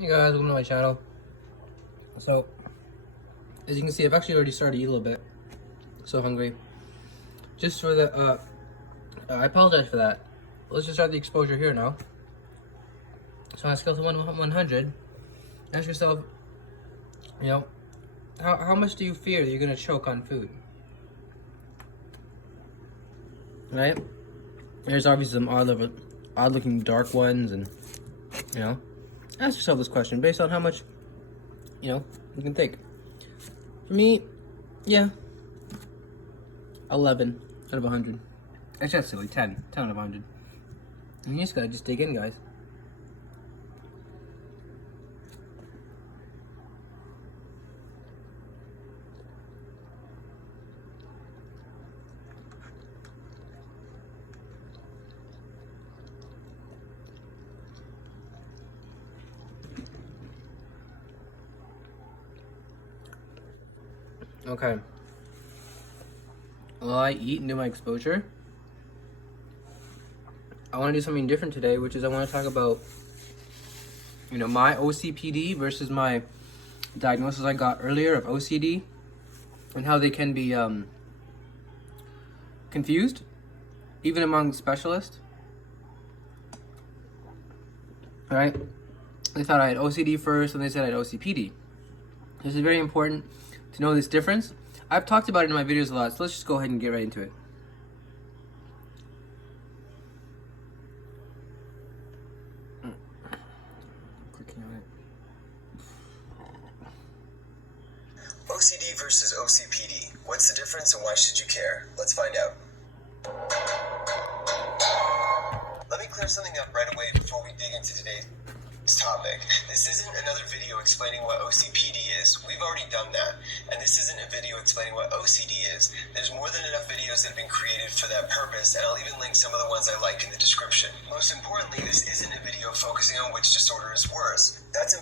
Hey guys, welcome to my channel. So, as you can see, I've actually already started to eat a little bit. So hungry. Just for the, I apologize for that. Let's just start the exposure here now. So on a scale of 1 to 100, ask yourself, how much do you fear that you're going to choke on food? Right? There's obviously some odd looking dark ones, and, ask yourself this question based on how much, you can take. For me, yeah, 11 out of 100. That's just silly, 10 out of 100. And you just gotta dig in, guys. Okay. While I eat and do my exposure, I want to do something different today, which is I want to talk about, my OCPD versus my diagnosis I got earlier of OCD, and how they can be confused, even among specialists. Right? They thought I had OCD first, and they said I had OCPD. This is very important to know this difference. I've talked about it in my videos a lot, so let's just go ahead and get right into it. OCD versus OCPD. What's the difference and why should you care? Let's find out. Let me clear something up right away before we dig into today's topic. This isn't another video explaining what OCPD is. We've already done that. And this isn't a video explaining what OCD is. There's more than enough videos that have been created for that purpose, and I'll even link some of the ones I like in the description. Most importantly, this isn't a video focusing on which disorder is worse. That's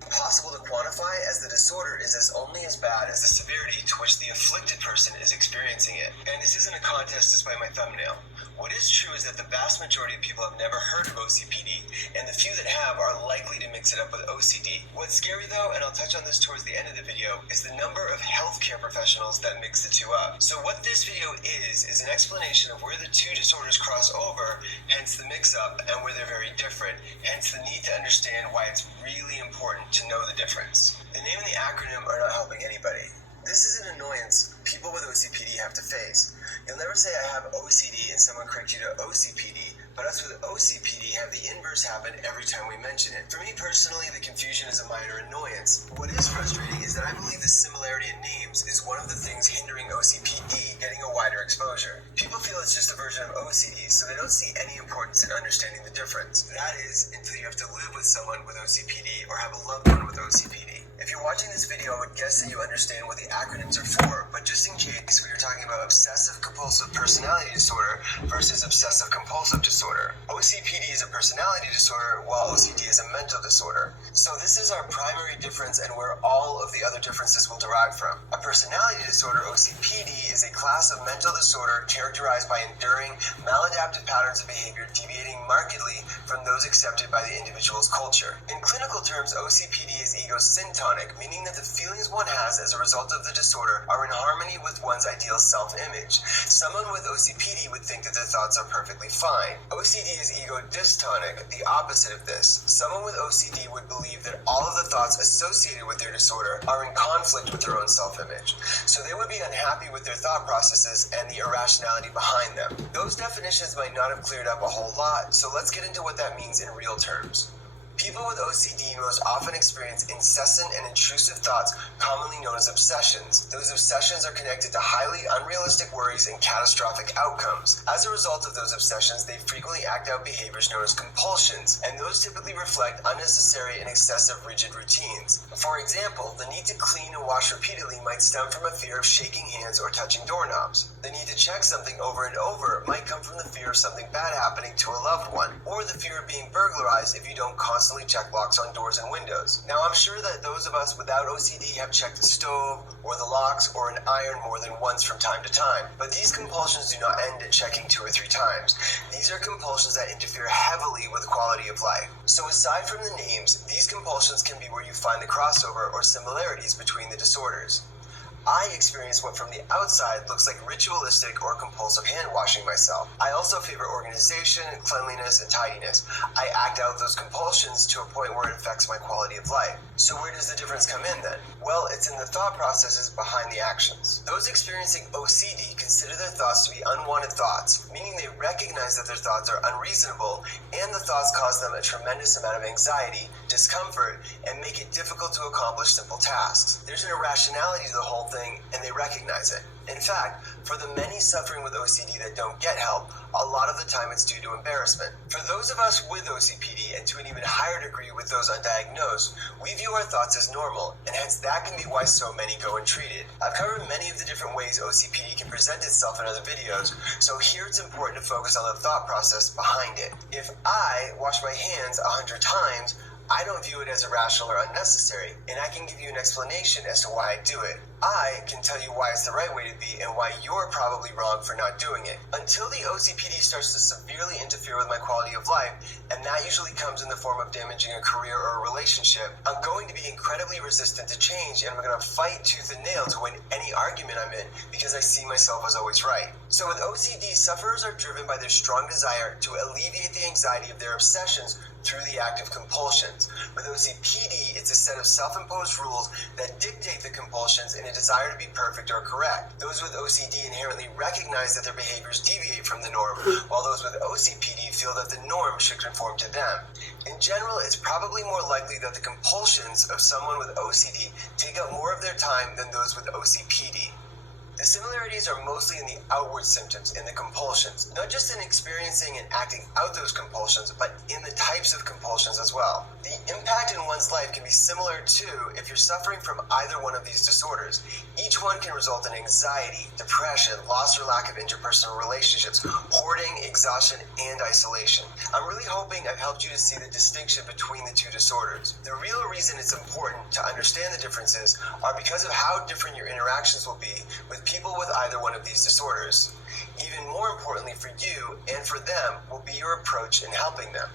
impossible to quantify, as the disorder is only as bad as the severity to which the afflicted person is experiencing it. And this isn't a contest despite my thumbnail. What is true is that the vast majority of people have never heard of OCPD, and the few that have are likely to mix it up with OCD. What's scary though, and I'll touch on this towards the end of the video, is the number of healthcare professionals that mix the two up. So what this video is an explanation of where the two disorders cross over, hence the mix-up, and where they're very different, hence the need to understand why it's really important to know the difference. The name and the acronym are not helping anybody. This is an annoyance people with OCPD have to face. You'll never say I have OCD and someone correct you to OCPD, but us with OCPD have the inverse happen every time we mention it. For me personally, the confusion is a minor annoyance. What is frustrating is that I believe the similarity in names is one of the things hindering OCPD getting a wider exposure. People feel it's just a version of OCD, so they don't see any importance in understanding the difference. That is, until you have to live with someone with OCPD or have a loved one with OCPD. If you're watching this video, I would guess that you understand what the acronyms are for, but just in case, we are talking about obsessive compulsive personality disorder versus obsessive compulsive disorder. OCPD is a personality disorder, while OCD is a mental disorder. So this is our primary difference and where all of the other differences will derive from. A personality disorder, OCPD, is a class of mental disorder characterized by enduring maladaptive patterns of behavior deviating markedly from those accepted by the individual's culture. In clinical terms, OCPD is ego-syntonic, meaning that the feelings one has as a result of the disorder are in harmony with one's ideal self-image. Someone with OCPD would think that their thoughts are perfectly fine. OCD is ego-dystonic, the opposite of this. Someone with OCD would believe that all of the thoughts associated with their disorder are in conflict with their own self-image. So they would be unhappy with their thought processes and the irrationality behind them. Those definitions might not have cleared up a whole lot, so let's get into what that means in real terms. People with OCD most often experience incessant and intrusive thoughts, commonly known as obsessions. Those obsessions are connected to highly unrealistic worries and catastrophic outcomes. As a result of those obsessions, they frequently act out behaviors known as compulsions, and those typically reflect unnecessary and excessive rigid routines. For example, the need to clean and wash repeatedly might stem from a fear of shaking hands or touching doorknobs. The need to check something over and over might come from the fear of something bad happening to a loved one, or the fear of being burglarized if you don't constantly constantly check locks on doors and windows. Now, I'm sure that those of us without OCD have checked the stove or the locks or an iron more than once from time to time. But these compulsions do not end at checking 2 or 3 times. These are compulsions that interfere heavily with quality of life. So aside from the names, these compulsions can be where you find the crossover or similarities between the disorders. I experience what from the outside looks like ritualistic or compulsive hand washing myself. I also favor organization, cleanliness, and tidiness. I act out those compulsions to a point where it affects my quality of life. So where does the difference come in then? Well, it's in the thought processes behind the actions. Those experiencing OCD consider their thoughts to be unwanted thoughts, meaning they recognize that their thoughts are unreasonable and the thoughts cause them a tremendous amount of anxiety, discomfort, and make it difficult to accomplish simple tasks. There's an irrationality to the whole thing, and they recognize it. In fact, for the many suffering with OCD that don't get help, a lot of the time it's due to embarrassment. For those of us with OCPD, and to an even higher degree with those undiagnosed, we view our thoughts as normal, and hence that can be why so many go untreated. I've covered many of the different ways OCPD can present itself in other videos, so here it's important to focus on the thought process behind it. If I wash my hands 100 times, I don't view it as irrational or unnecessary, and I can give you an explanation as to why I do it. I can tell you why it's the right way to be and why you're probably wrong for not doing it. Until the OCPD starts to severely interfere with my quality of life, and that usually comes in the form of damaging a career or a relationship, I'm going to be incredibly resistant to change, and I'm going to fight tooth and nail to win any argument I'm in because I see myself as always right. So with OCD, sufferers are driven by their strong desire to alleviate the anxiety of their obsessions through the act of compulsions. With OCPD, it's a set of self-imposed rules that dictate the compulsions in a desire to be perfect or correct. Those with OCD inherently recognize that their behaviors deviate from the norm, while those with OCPD feel that the norm should conform to them. In general, it's probably more likely that the compulsions of someone with OCD take up more of their time than those with OCPD. The similarities are mostly in the outward symptoms, in the compulsions, not just in experiencing and acting out those compulsions, but in the types of compulsions as well. The impact in one's life can be similar to if you're suffering from either one of these disorders. Each one can result in anxiety, depression, loss or lack of interpersonal relationships, hoarding, exhaustion, and isolation. I'm really hoping I've helped you to see the distinction between the two disorders. The real reason it's important to understand the differences are because of how different your interactions will be with people with either one of these disorders. Even more importantly for you and for them will be your approach in helping them.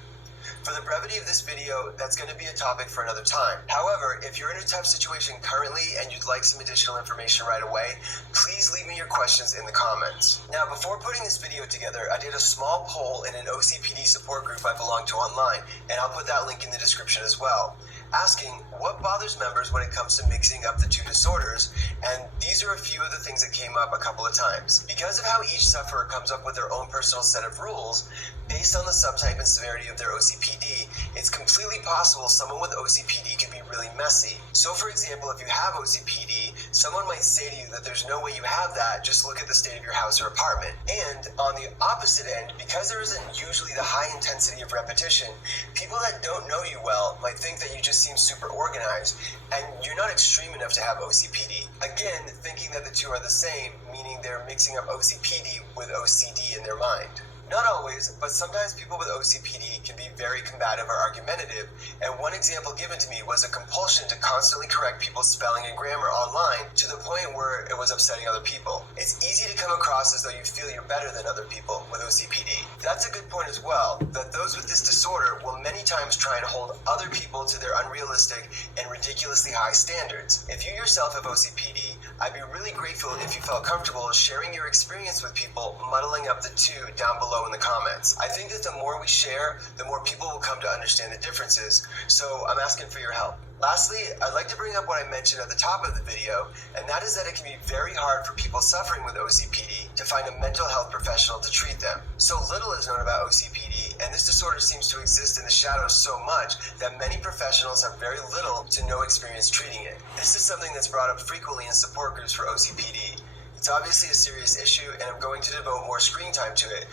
For the brevity of this video, that's going to be a topic for another time. However, if you're in a tough situation currently and you'd like some additional information right away, please leave me your questions in the comments. Now, before putting this video together, I did a small poll in an OCPD support group I belong to online, and I'll put that link in the description as well, asking what bothers members when it comes to mixing up the two disorders, and these are a few of the things that came up a couple of times. Because of how each sufferer comes up with their own personal set of rules, based on the subtype and severity of their OCPD, it's completely possible someone with OCPD can be really messy. So for example, if you have OCPD, someone might say to you that there's no way you have that, just look at the state of your house or apartment. And on the opposite end, because there isn't usually the high intensity of repetition, people that don't know you well might think that you just seem super organized and you're not extreme enough to have OCPD. Again, thinking that the two are the same, meaning they're mixing up OCPD with OCD in their mind. Not always, but sometimes people with OCPD can be very combative or argumentative, and one example given to me was a compulsion to constantly correct people's spelling and grammar online to the point where it was upsetting other people. It's easy to come across as though you feel you're better than other people with OCPD. That's a good point as well, that those with this disorder will many times try and hold other people to their unrealistic and ridiculously high standards. If you yourself have OCPD, I'd be really grateful if you felt comfortable sharing your experience with people, muddling up the two down below in the comments. I think that the more we share, the more people will come to understand the differences, so I'm asking for your help. Lastly, I'd like to bring up what I mentioned at the top of the video, and that is that it can be very hard for people suffering with OCPD to find a mental health professional to treat them. So little is known about OCPD, and this disorder seems to exist in the shadows so much that many professionals have very little to no experience treating it. This is something that's brought up frequently in support groups for OCPD. It's obviously a serious issue, and I'm going to devote more screen time to it.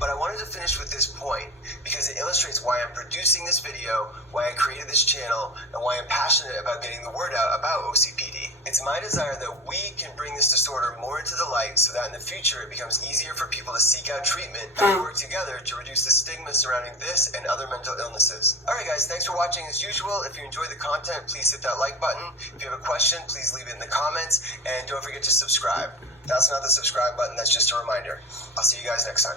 But I wanted to finish with this point because it illustrates why I'm producing this video, why I created this channel, and why I'm passionate about getting the word out about OCPD. It's my desire that we can bring this disorder more into the light so that in the future it becomes easier for people to seek out treatment and we work together to reduce the stigma surrounding this and other mental illnesses. Alright guys, thanks for watching as usual. If you enjoyed the content, please hit that like button. If you have a question, please leave it in the comments, and don't forget to subscribe. That's not the subscribe button, that's just a reminder. I'll see you guys next time.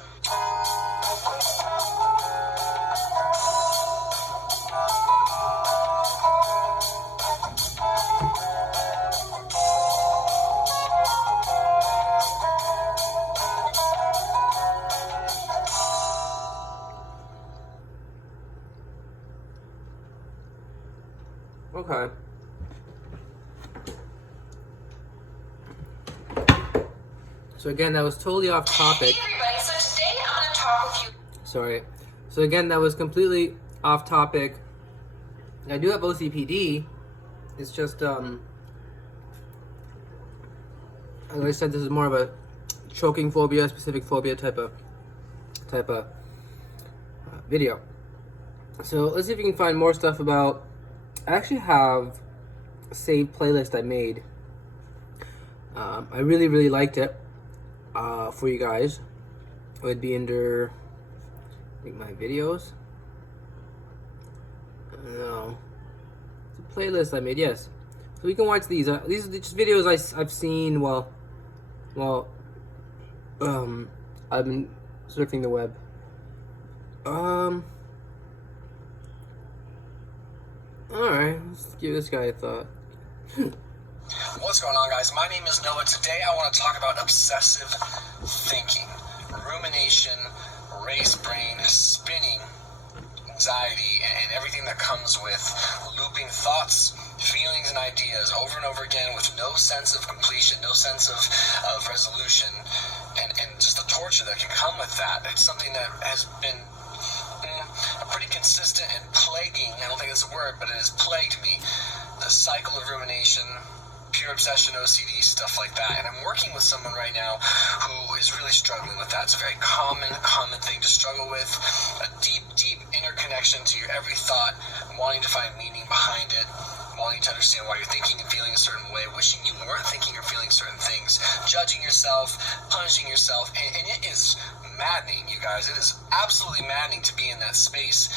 Okay. So again, that was totally off topic. Hey everybody, so today I'm going to talk with you. Sorry. So again, that was completely off topic. I do have OCPD. It's just, like I said, this is more of a choking phobia, specific phobia type of video. So let's see if you can find more stuff about. I actually have a saved playlist I made. I really liked it for you guys. It would be under, I think, my videos. No, it's a playlist I made. Yes, so you can watch these. These are just videos I've seen while I've been surfing the web. Alright, let's give this guy a thought. What's going on, guys? My name is Noah. Today I want to talk about obsessive thinking, rumination, race brain, spinning, anxiety, and everything that comes with looping thoughts, feelings, and ideas over and over again with no sense of completion, no sense of resolution, and just the torture that can come with that. It's something that has been pretty consistent and plaguing, I don't think it's a word, but it has plagued me. The cycle of rumination, pure obsession, OCD, stuff like that. And I'm working with someone right now who is really struggling with that. It's a very common thing to struggle with. A deep interconnection to your every thought, wanting to find meaning behind it, wanting to understand why you're thinking and feeling a certain way, wishing you weren't thinking or feeling certain things, judging yourself, punishing yourself, and it is maddening, you guys. It is absolutely maddening to be in that space.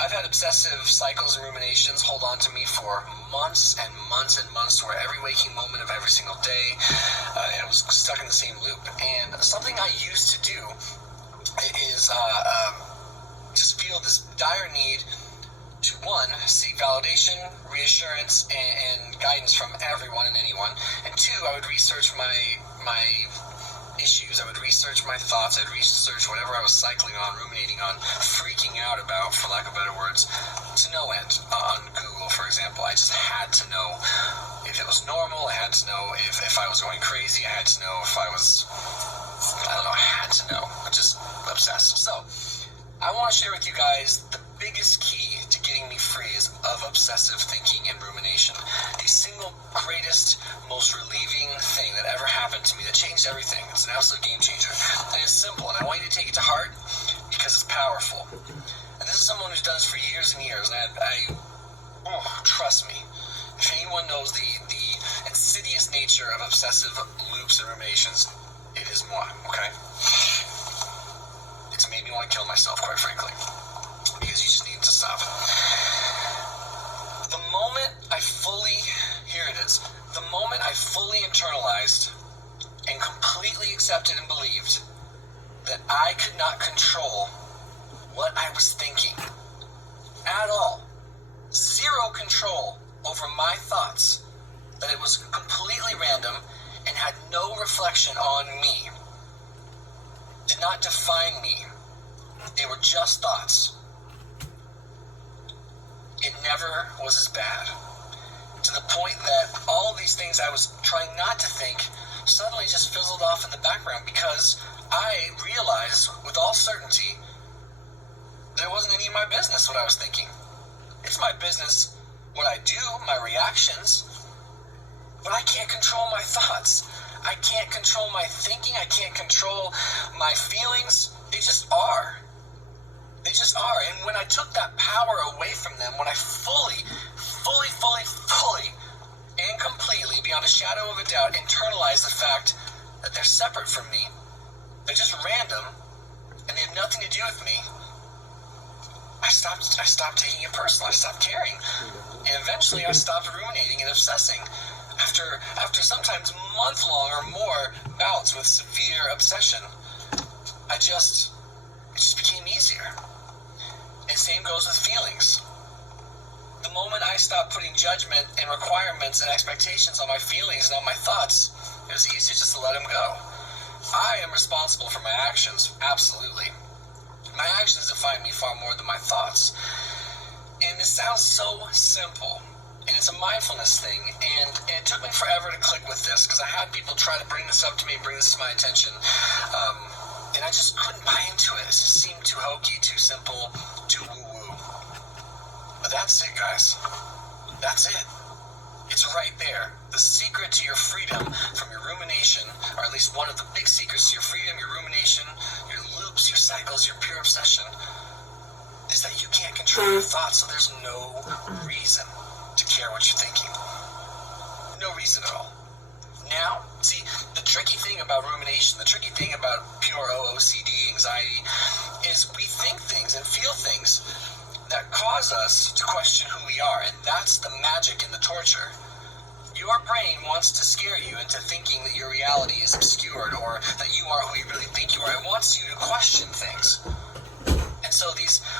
I've had obsessive cycles and ruminations hold on to me for months and months and months, where every waking moment of every single day, and I was stuck in the same loop. And something I used to do is just feel this dire need to, one, seek validation, reassurance, and guidance from everyone and anyone, and two, I would research my issues. I would research my thoughts. I'd research whatever I was cycling on, ruminating on, freaking out about, for lack of better words, to no end. On Google, for example, I just had to know if it was normal. I had to know if I was going crazy. I had to know if I was, I don't know, I had to know. I'm just obsessed. So, I want to share with you guys the biggest key to getting me free of obsessive thinking and rumination. The single greatest, most relieving thing that ever happened to me, that changed everything. It's an absolute game changer. And it's simple, and I want you to take it to heart because it's powerful. And this is someone who's done this for years and years, and trust me, if anyone knows the insidious nature of obsessive loops and ruminations, it is moi, okay? It's made me want to kill myself, quite frankly, because you just need to stop. The moment I fully internalized and completely accepted and believed that I could not control what I was thinking at all, zero control over my thoughts, that it was completely random and had no reflection on me, did not define me, they were just thoughts. It never was as bad. To the point that all of these things I was trying not to think suddenly just fizzled off in the background, because I realized with all certainty that it wasn't any of my business what I was thinking. It's my business what I do, my reactions, but I can't control my thoughts. I can't control my thinking. I can't control my feelings. They just are. They just are. And when I took that power away from them, when I fully, and completely, beyond a shadow of a doubt, internalized the fact that they're separate from me, they're just random, and they have nothing to do with me, I stopped taking it personal. I stopped caring. And eventually I stopped ruminating and obsessing. After sometimes month-long or more bouts with severe obsession, it just became easier. And same goes with feelings. The moment I stopped putting judgment and requirements and expectations on my feelings and on my thoughts, it was easier just to let them go. I am responsible for my actions, absolutely. My actions define me far more than my thoughts. And this sounds so simple, and it's a mindfulness thing, and it took me forever to click with this, because I had people try to bring this up to me, bring this to my attention, and I just couldn't buy into it. It just seemed too hokey, too simple, too woo-woo. But that's it, guys. That's it. It's right there. The secret to your freedom from your rumination, or at least one of the big secrets to your freedom, your rumination, your loops, your cycles, your pure obsession, is that you can't control your thoughts, so there's no reason to care what you're thinking. No reason at all. Now, see, the tricky thing about rumination, the tricky thing about pure OCD, anxiety, is we think things and feel things that cause us to question who we are, and that's the magic and the torture. Your brain wants to scare you into thinking that your reality is obscured or that you are who you really think you are. It wants you to question things. And so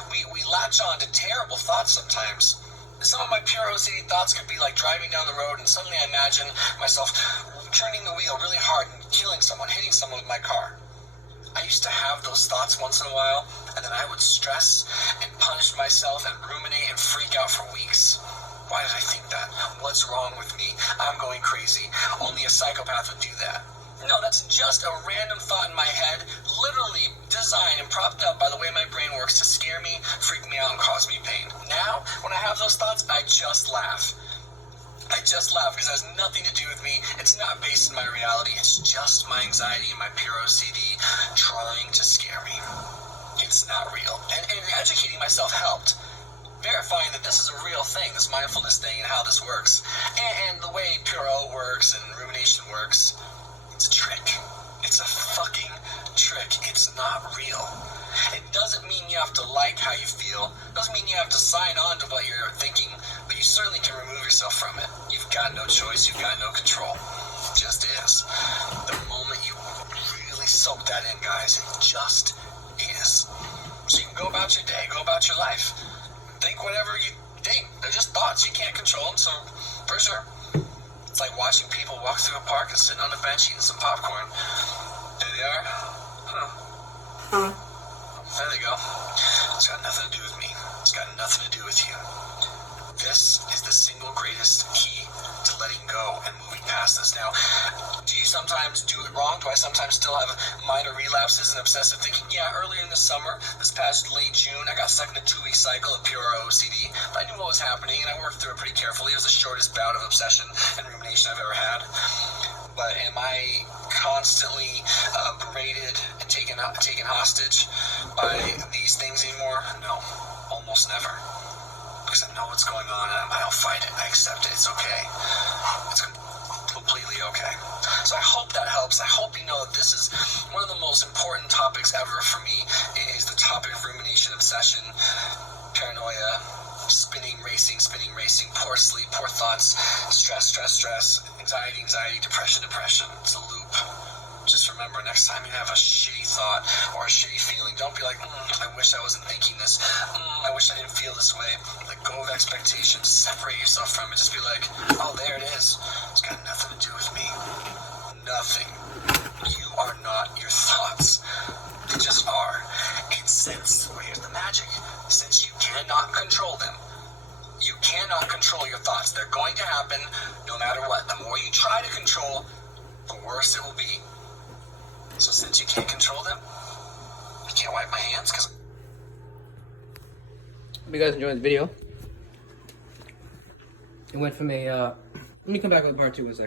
we latch on to terrible thoughts sometimes. Some of my pure OCD thoughts could be like driving down the road and suddenly I imagine myself turning the wheel really hard and killing someone, hitting someone with my car. I used to have those thoughts once in a while, and then I would stress and punish myself and ruminate and freak out for weeks. Why did I think that? What's wrong with me? I'm going crazy. Only a psychopath would do that. No, that's just a random thought in my head, literally designed and propped up by the way my brain works to scare me, freak me out, and cause me pain. Now, when I have those thoughts, I just laugh. I just laugh because it has nothing to do with me. It's not based in my reality. It's just my anxiety and my pure OCD trying to scare me. It's not real. And educating myself helped. Verifying that this is a real thing, this mindfulness thing, and how this works. And the way pure O works and rumination works. It's a trick. It's a fucking trick. It's not real. It doesn't mean you have to like how you feel. It doesn't mean you have to sign on to what you're thinking, but you certainly can remove yourself from it. You've got no choice. You've got no control. It just is. The moment you really soak that in, guys, it just is. So you can go about your day, go about your life. Think whatever you think. They're just thoughts. You can't control them, so for sure. It's like watching people walk through a park and sitting on a bench eating some popcorn. There they are. Huh. There they go. It's got nothing to do with me. It's got nothing to do with you. This is the single greatest key to letting go and moving past this. Now, do you sometimes do it wrong? Do I sometimes still have minor relapses and obsessive thinking? Yeah, earlier in the summer, this past late June, I got stuck in a 2-week cycle of pure OCD. But I knew what was happening, and I worked through it pretty carefully. It was the shortest bout of obsession and rumination I've ever had. But am I constantly berated and taken hostage by these things anymore? No, almost never. Because I know what's going on, and I don't fight it. I accept it. It's okay. It's completely okay. So I hope that helps. I hope you know that this is one of the most important topics ever for me, is the topic of rumination, obsession, paranoia, spinning, racing, poor sleep, poor thoughts, stress, anxiety, depression. It's a loop. Just remember, next time you have a shitty thought or a shitty feeling, don't be like, I wish I wasn't thinking this. I wish I didn't feel this way. Let go of expectations. Separate yourself from it. Just be like, oh, there it is. It's got nothing to do with me. Nothing. You are not your thoughts. They just are. And since, well, here's the magic, since you cannot control them, you cannot control your thoughts. They're going to happen no matter what. The more you try to control, the worse it will be. So since you can't control them, I can't wipe my hands because... Hope you guys enjoyed the video. It went from a, let me come back with part 2 in a sec.